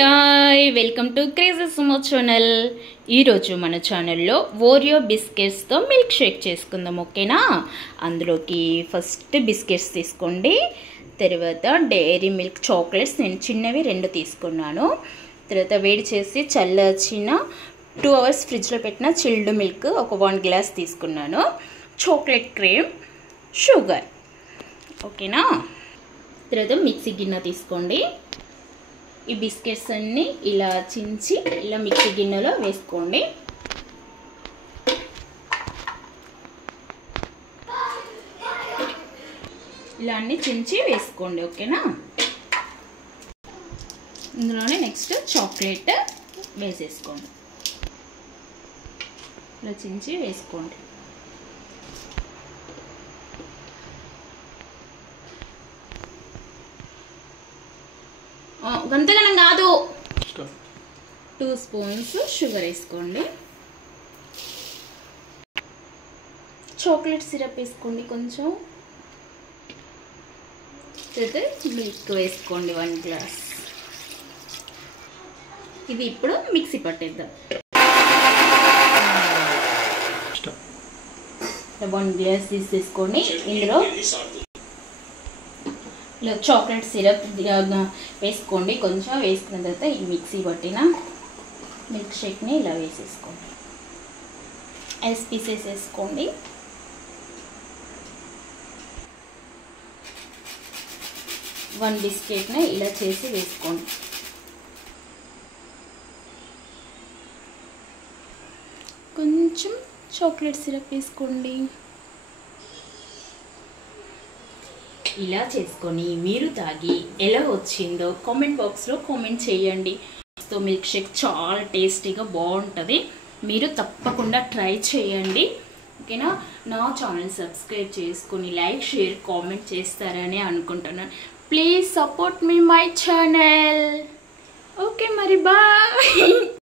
Hi welcome to crazy Sumo channel. ఈరోజు మన ఛానల్లో ఓరియో బిస్కెట్స్తో మిల్క్ షేక్ చేసుకుందాం. ఓకేనా? అందులోకి ఫస్ట్ బిస్కెట్స్ తీసుకోండి. తర్వాత డైరీ మిల్క్ చాక్లెట్స్ నేను చిన్నవి 2 తీసుకున్నాను. తర్వాత వేడి చేసి చల్లార్చిన 2 అవర్స్ ఫ్రిడ్జ్లో పెట్టిన చిల్డ్ మిల్క్ ఒక 1 గ్లాస్ తీసుకున్నాను. Chocolate cream, sugar. ఓకేనా? తర్వాత మిక్సీ గిన్నె తీసుకోండి. ఈ బిస్కెట్స్ అన్నీ ఇలా చించి ఇలా మిక్సీ గిన్నెలో వేసుకోండి. ఇలా అన్నీ చించి వేసుకోండి. ఓకేనా? ఇందులోనే నెక్స్ట్ చాక్లెట్ వేసేసుకోండి. ఇలా చించి వేసుకోండి. గంతగనం కాదు, 2 స్పూన్స్ షుగర్ వేసుకోండి. చాక్లెట్ సిరప్ వేసుకోండి కొంచెం. మిల్క్ వేసుకోండి 1 గ్లాస్. ఇది ఇప్పుడు మిక్సీ పట్టేద్దాం. 1 గ్లాస్ తీసేసుకోండి. ఇందులో ఇలా చాక్లెట్ సిరప్ వేసుకోండి. కొంచెం వేసుకున్న తర్వాత ఈ మిక్సీ పట్టిన మిల్క్ షేక్ని ఇలా వేసేసుకోండి. ఐస్ పీసెస్ వేసుకోండి. వన్ బిస్కెట్ని ఇలా చేసి వేసుకోండి. కొంచెం చాక్లెట్ సిరప్ వేసుకోండి. ఇలా చేసుకొని మీరు తాగి ఎలా వచ్చిందో కామెంట్ బాక్స్లో కామెంట్ చేయండి. సో మిల్క్ షేక్ చాలా టేస్టీగా బాగుంటుంది. మీరు తప్పకుండా ట్రై చేయండి. ఓకేనా? నా ఛానల్ సబ్స్క్రైబ్ చేసుకొని లైక్, షేర్, కామెంట్ చేస్తారని అనుకుంటున్నాను. Please support me my channel. Okay మరి బాయ్.